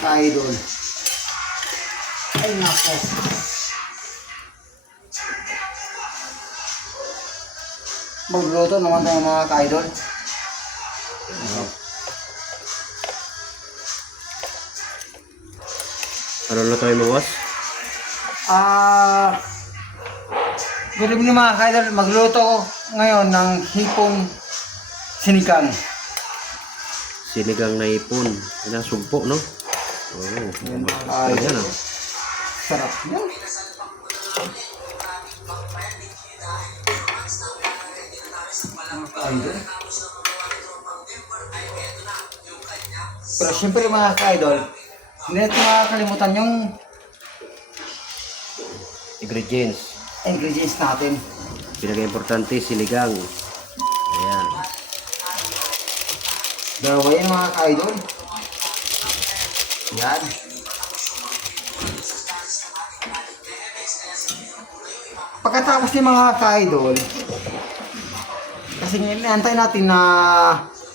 ka-idol. Ay nako. Magluto naman tayo mga ka-idol. Ano lutuin mo, boss? Good evening mga ka-idol. Magluto ko ngayon ng hipon sinigang. Sinigang na ipon. Yan ang sugpo, no? Oo. Ayan, ah. Sarap yan. Mga ka-idol. Pero syempre mga ka-idol, hindi natin makakalimutan yung Ingredients. ingredients natin. Pinaka-importante, sinigang. Ayan. Dalawa yan mga ka-idol. Yan. Pagkatapos ni mga ka-idol, kasi inaantay natin na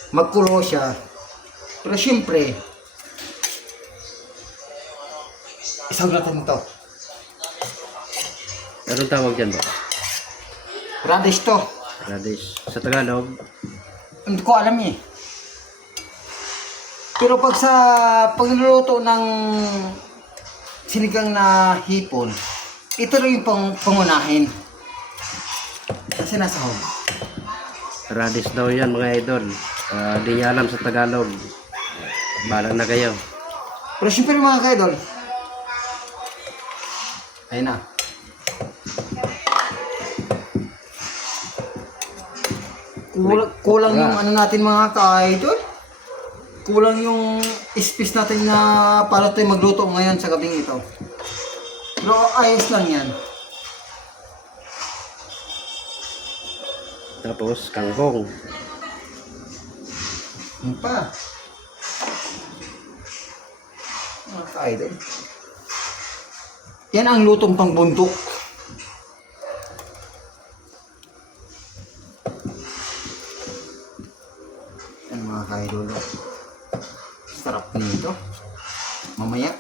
magkulo siya. Pero syempre, isang natin ito. Anong tawag dyan, boss? Radish to. Radish. Sa Tagalog, Hindi ko alam eh. Pero pag sa pagluluto ng sinigang na hipon, ito rin yung pangunahin. Kasi nasa home. radish daw yan, mga idol. Di niya alam sa Tagalog. Balang na kayo. Pero syempre mga ka-idol, ayun na. Kulang yung ano natin mga ka-idol. Kulang yung space natin na para tayo magluto ngayon sa gabing ito. Pero ayos lang yan. Tapos, kangkong. Ano pa? Mga ka-idol. Yan ang lutong pangbundok. Yan mga ka-idol. Sarap nito. Mamaya